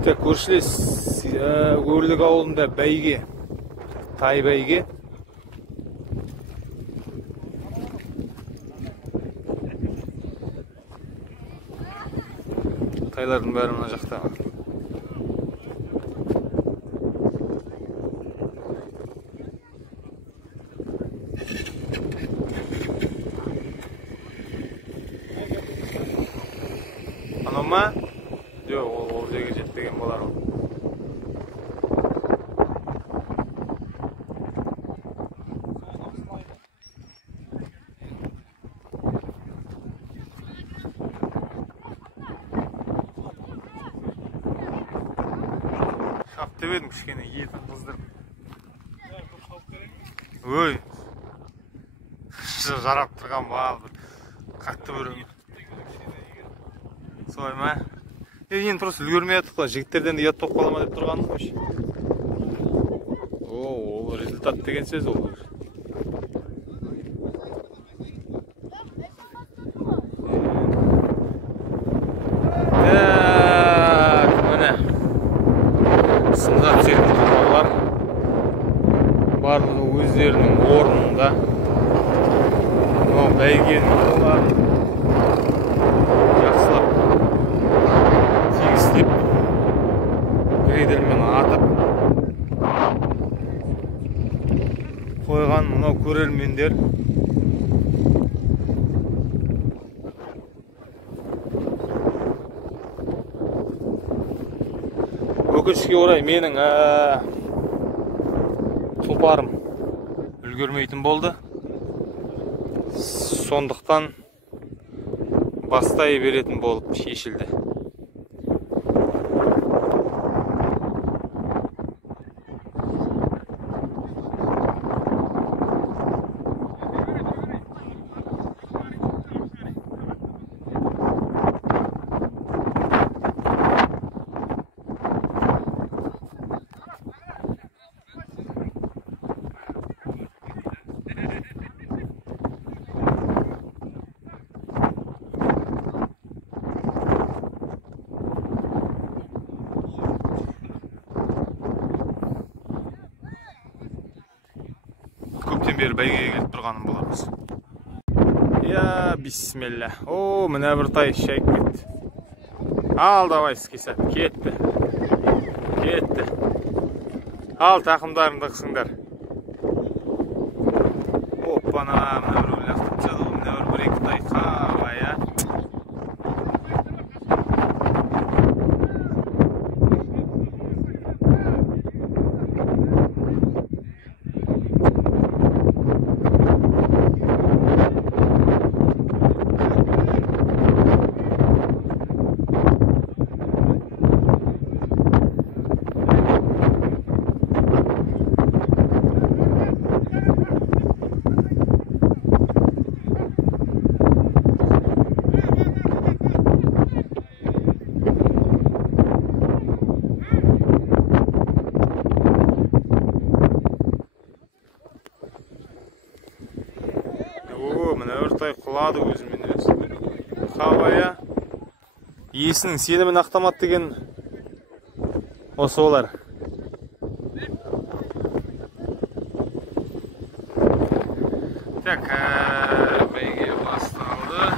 Көршілес Өрлік ауылында бәйге, тай бәйге. Тайлардың бәрі мына жақта. Анау ма? Жоқ, ол жерге жетпеген болар ол. Шап деп едім кішкене етін қыздырып. Өй! Жарап тұрған бал бір қатты бөрің. Солай ма? Енді просто үлгермей аттық қой, жігіттерден де ұят болып қала ма деп тұрғанын қойшы. Ол результат деген сөз ол. Міне сынға түсетін жұмалар барлығы өздерінің орнында. Бәйгенің олар грейдермен атып қойған мынау көрермендер. Өкінішке орай менің тұлпарым үлгермейтін болды. Сондықтан бастай беретін болып шешілді. Көптен бері бәйгеге келіп тұрғаным болармыз. Я, бисмилля. О, мына бір тай шайып кетті. Ал, давай скисат. Кетті. Кетті. Ал, тақымдарыңды қысыңдар. Оппана, мына бір өліқтіп жадығы, мына бір екі тай қавай, я. Мына өртай құлады өзімен өзі. Қабая иесінің сенімін ақтамады деген осы олар. Так, бәйге басталды.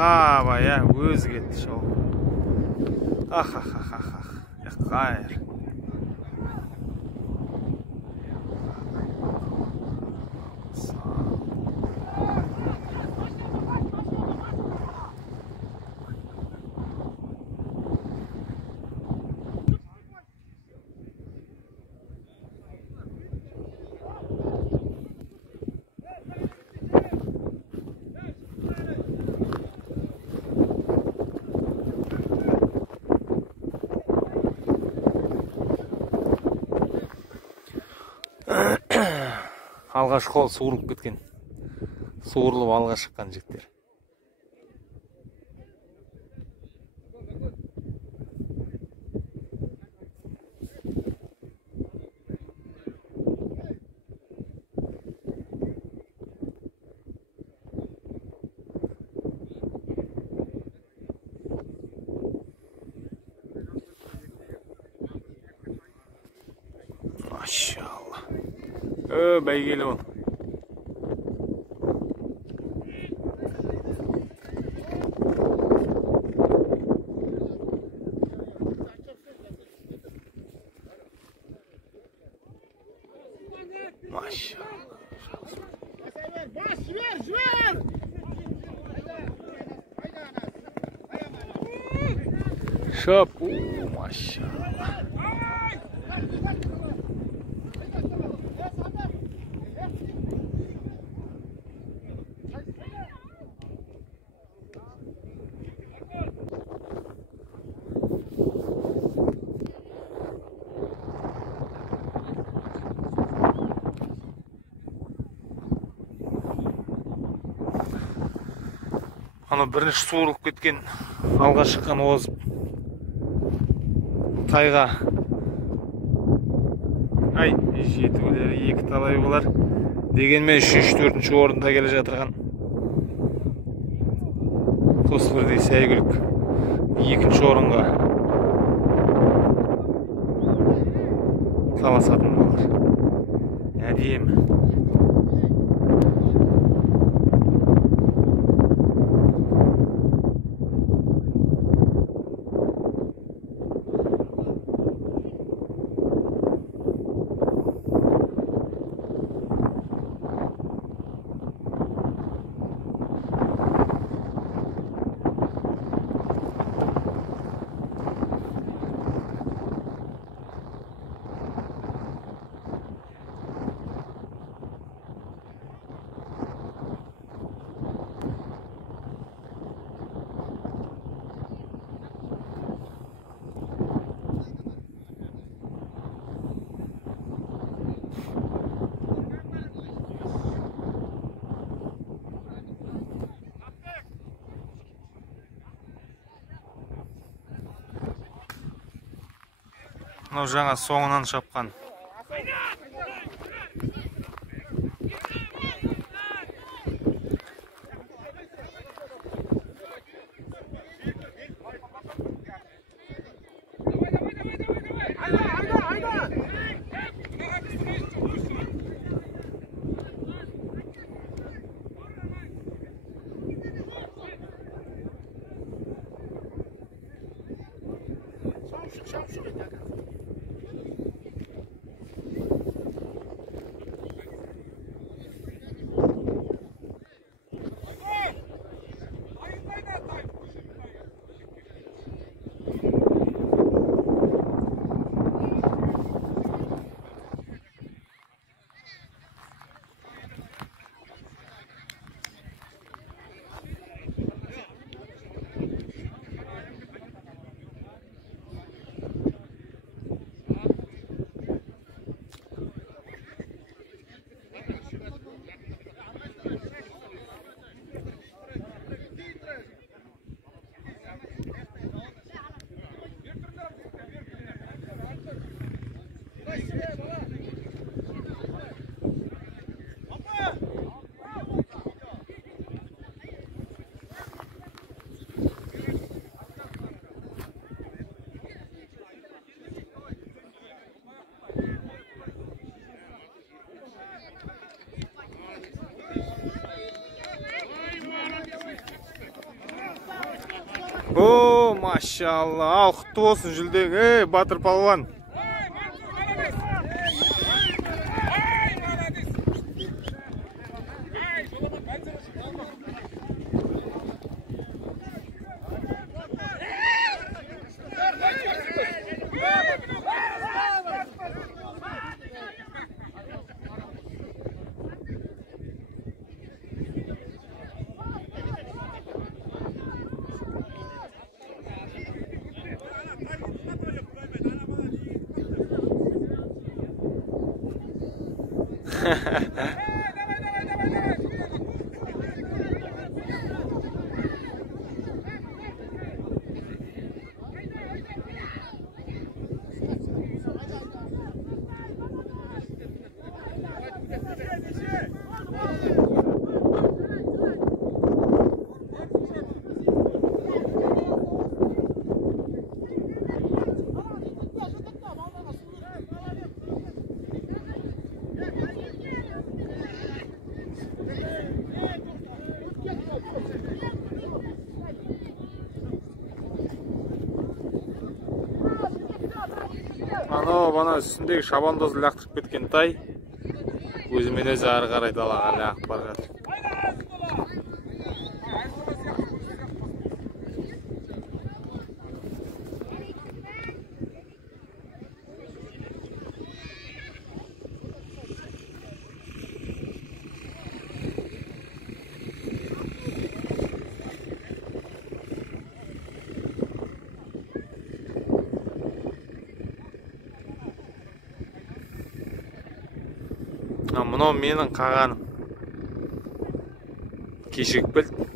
Қабай, өзі кетті шоу. Қайыр. Алғаш қол суырылып кеткен. Суырылып алға шыққан жігіттер. Maşallah. Бәйгелі ол. Maşallah. Şop. Maşallah. Ана бірінші суырылып кеткен, алға шыққан озып тайға жетулері екі талай болар дегенмен 3-4-ші орында келе жатырған қос бірдей сәйгүлік 2-ші орынға таласатын болар. Әдемі. Мынау жаңа соңынан шапқан. Машалла. Ал, құтты болсын жүлдең. Батыр палуан. Анау бана үстіндегі шабандозды лақтырып кеткен тай өзімен өзі ары қарай далаға лағып бара жатыр. Мынау менің қағаным. Кешігіп білді.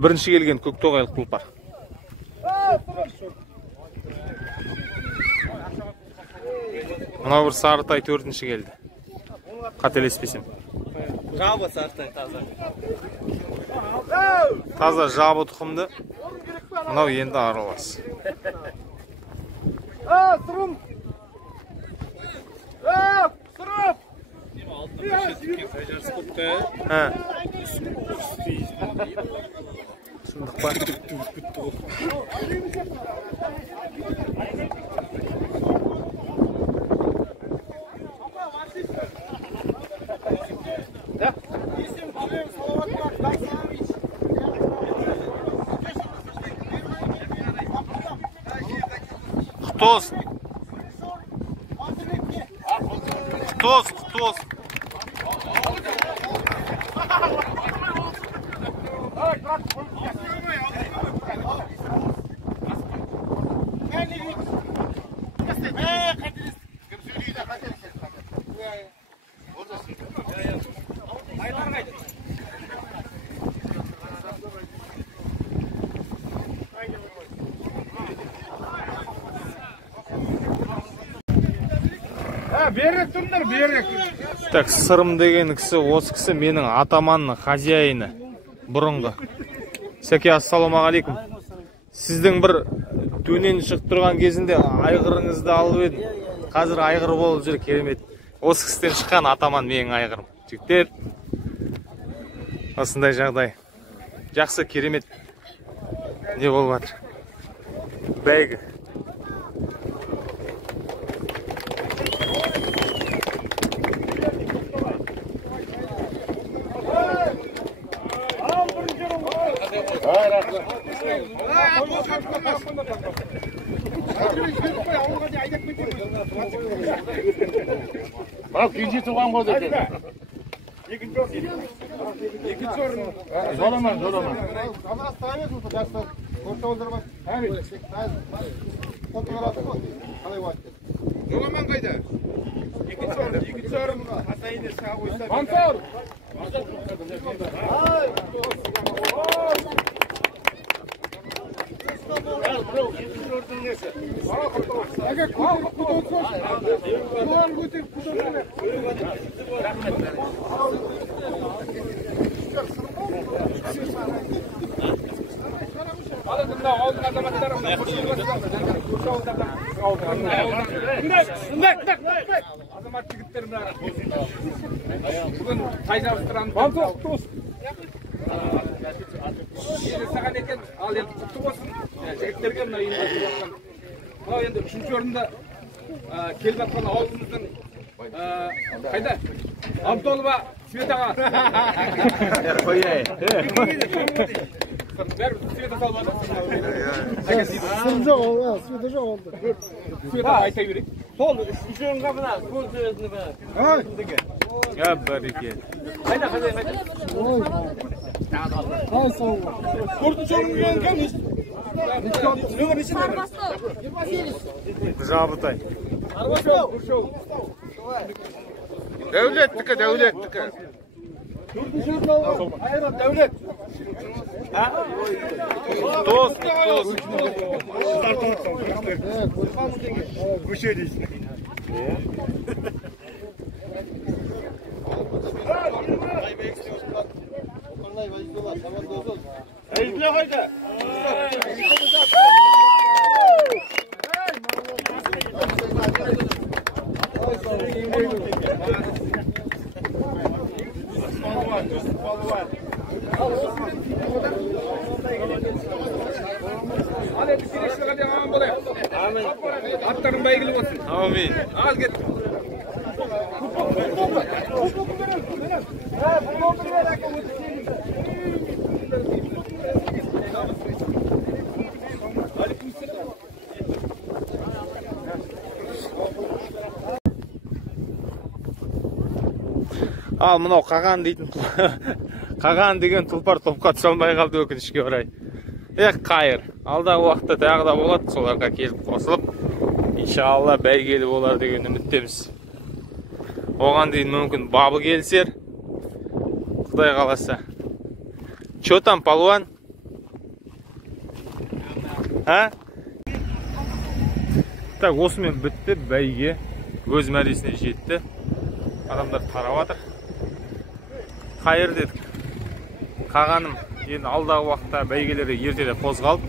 Бірінші келген көктоғайлық тұлпар. Мынау бір сарытай төртінші келді. Қателеспесем. Жабы сарытай таза. Таза жабы тұқымды. Мынау енді аралас. Сұрым! Сұрым! Шындық па? Құтты olsun. Құтты olsun. Берек тұрыңдар, берек. Так, сырым деген кісі, осы кісі менің атаманның хозяйыны бұрынғы. Сәке, ассалаумағалейкум. Сіздің бір дөнен шығып тұрған кезінде айғырыңызды алып едім. Қазір айғыр болып жүр, керемет. Осы кісіден шыққан атаман менің айғырым. Жігіттер, осындай жағдай. Жақсы, керемет. Не болып жатыр? Бәйгі. Bak, ikinci tuğan koydu. İkinci orun. Zo'laman, zo'laman. Ama sayıyorsun bu dersler. Orta oldurma. Evet. Kalay vakti. Zo'laman kayda. İkinci orun. Hatay'ını sağa koysa. Mansur. Azamat jigitlerim var. Bugün tayjabıstıran. Sağan eken al endi kutlu olsun. Jigitlerge mына үйүн ачып аткан. Мына endi 3-cü орунда келип аткан ауылымыздын кайда? Абдолова Светаға. Koyay. Бәрі Света салып Света oldu. Sveta жоқ oldu. Света айта берейік. Sol, üçüncü buna, sol süresini buna. Ay. Ya bereket. Kayda. Oy. Ay sağ ol. Dördüncü orun gelmiş. Zabıtay. Kurşov. Devletdiki, devletdiki. Hayır, devlet. Tost, tost. Bu şey değil. Eğitle hayda. Hadi bir girişine devam edelim. Amin. Atların baygılı olsun. Amin. Al git. Al mынау қаған дейтін қаған деген тұлпар топқа түсе алмай қалды өкінішке орай. Қайыр. Алдағы уақытта тағы да болады, соларға келіп қосылып, иншалла бәйгелі болар деген үміттеміз. Оған дейін мүмкін бабы келсер, Құдай қаласа. Чё там, палуан? А? Так, осымен бітті, бәйге өз мәресіне жетті. Адамдар тарап жатыр. Қайыр дедік. Қағаным, енді алдағы уақытта бәйгелері ертеде қозғалып,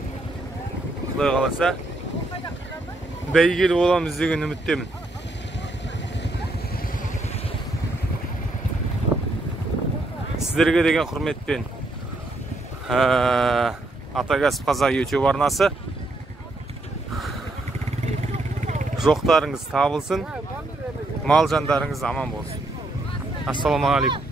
Құдай қаласа бәйгелі боламыз деген үміттемін. Сіздерге деген құрметпен Атакәсіп Қазақ YouTube арнасы. Жоқтарыңыз табылсын, мал жандарыңыз аман болсын. Ассаламағалейкум.